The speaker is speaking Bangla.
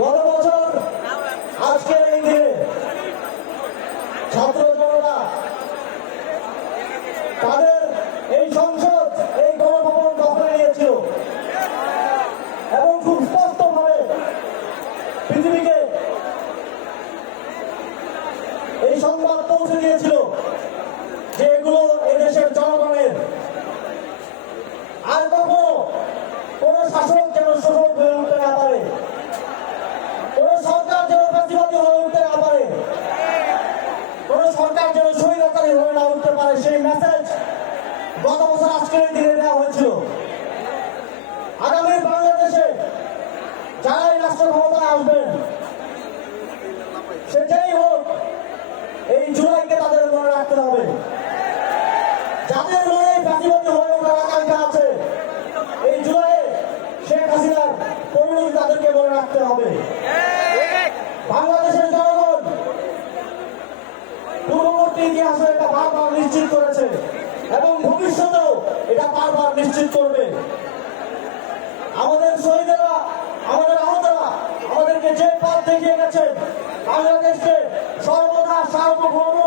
গত বছর আজকের এই দিনে ছাত্র জনতা, তাদের এই সংসদ, এই গণভবন দখলে নিয়েছিল এবং খুব স্পষ্টভাবে পৃথিবীকে এই সংবাদ পৌঁছে দিয়েছিল যে এগুলো এদেশের জনগণের। আর কখনো কোন শাসক যেন শোষক হয়ে উঠতে না পারে কোন সরকার যেন ফ্যাসিবাদী হয়ে উঠতে না পারে কোন সরকার যেন স্বৈরাচারী হয়ে না উঠতে পারে, সেই মেসেজ গত বছর আজকের দিনে দেওয়া হয়েছিল। আগামী বাংলাদেশে যারাই রাষ্ট্র ক্ষমতায় আসবেন, সে যেই হোক, এই জুলাইকে তাদের মনে রাখতে হবে। যাদের মনে এই হয়ে ওঠার আকাঙ্ক্ষা আছে, এই জুলাইয়ে শেখ হাসিনার পরিণতি তাদেরকে মনে রাখতে হবে। ইতিহাসে এটা বারবার নিশ্চিত করেছে এবং ভবিষ্যতেও এটা বারবার নিশ্চিত করবে। আমাদের শহীদেরা, আমাদের আহতরা, আমাদেরকে যে পথ দেখিয়ে গেছেন, বাংলাদেশকে সর্বদা সার্বভৌম